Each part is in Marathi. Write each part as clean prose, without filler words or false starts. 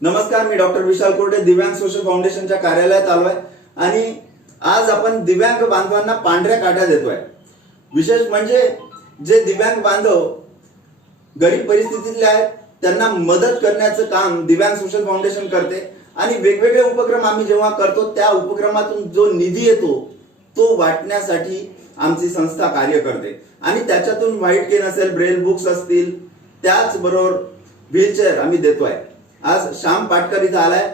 नमस्कार, मी डॉक्टर विशाल कोरडे दिव्यांग सोशल फाउंडेशनच्या कार्यालयात आलोय आणि आज आपण दिव्यांग बांधवांना पांढऱ्या काठ्या देतोय। विशेष म्हणजे जे दिव्यांग बांधव गरीब परिस्थितीतले आहेत त्यांना मदत करण्याचं काम दिव्यांग सोशल फाउंडेशन करते आणि वेगवेगळे उपक्रम आम्ही जेव्हा करतो त्या उपक्रमातून जो निधी येतो तो वाटण्यासाठी आमची संस्था कार्य करते आणि त्याच्यातून व्हाईट केन असेल, ब्रेल बुक्स असतील, त्याचबरोबर व्हीलचेअर आम्ही देतोय। आज श्याम पाटकर इथं आलाय,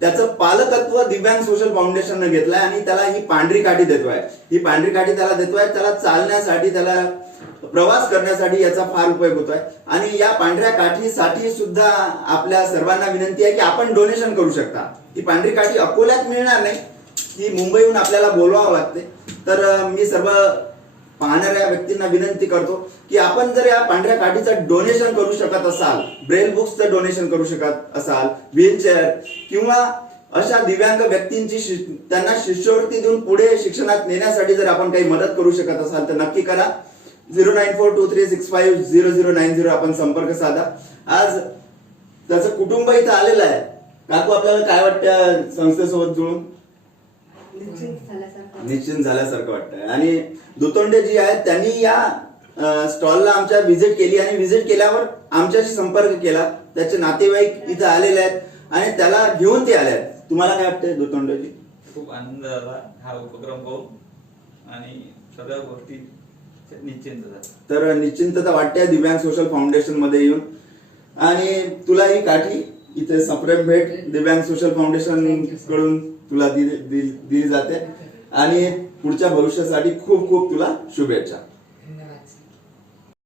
त्याचं पालकत्व दिव्यांग सोशल फाउंडेशनने घेतलंय आणि त्याला ही पांढरी काठी देतोय। ही पांढरी काठी त्याला देतोय, त्याला चालण्यासाठी, त्याला प्रवास करण्यासाठी याचा फार उपयोग होतोय आणि या पांढऱ्या काठीसाठी सुद्धा आपल्या सर्वांना विनंती आहे की आपण डोनेशन करू शकता। ही पांढरी काठी अकोल्यात मिळणार नाही, ती मुंबईहून आपल्याला बोलवावं लागते। तर मी सर्व पाहणाऱ्या व्यक्तींना विनंती करतो की आपण जर या पांढऱ्या काठीचं डोनेशन करू शकत असाल, ब्रेल बुक्सचं डोनेशन करू शकत असाल, व्हीलचेअर किंवा अशा दिव्यांग व्यक्तींची त्यांना शिष्यवृत्ती देऊन पुढे शिक्षणात नेण्यासाठी जर आपण काही मदत करू शकत असाल तर नक्की करा। 0942365090 आपण संपर्क साधा। आज त्याचं कुटुंब इथं आलेलं आहे। काकू, आपल्याला काय वाटतं संस्थेसोबत जुळून? निश्चिंत झाल्यासारखं वाटतंय। आणि दुतोंडे जी आहेत त्यांनी या स्टॉलला आमच्या व्हिजिट केली आणि व्हिजिट केल्यावर आमच्याशी संपर्क केला। त्याचे नातेवाईक इथं आलेले आहेत आणि त्याला घेऊन ते आले आहेत। तुम्हाला काय वाटतंय दुतोंडेजी? खूप आनंद झाला हा उपक्रम पाहून आणि सगळ्या गोष्टी निश्चिंत झाल्या। तर निश्चिंतता वाटते दिव्यांग सोशल फाउंडेशन मध्ये येऊन। आणि तुला ही काठी इथे सप्रेम भेट दिव्यांग सोशल फाउंडेशन कडून तुला दिली जाते आणि पुढच्या भविष्यासाठी खूप खूप तुला शुभेच्छा।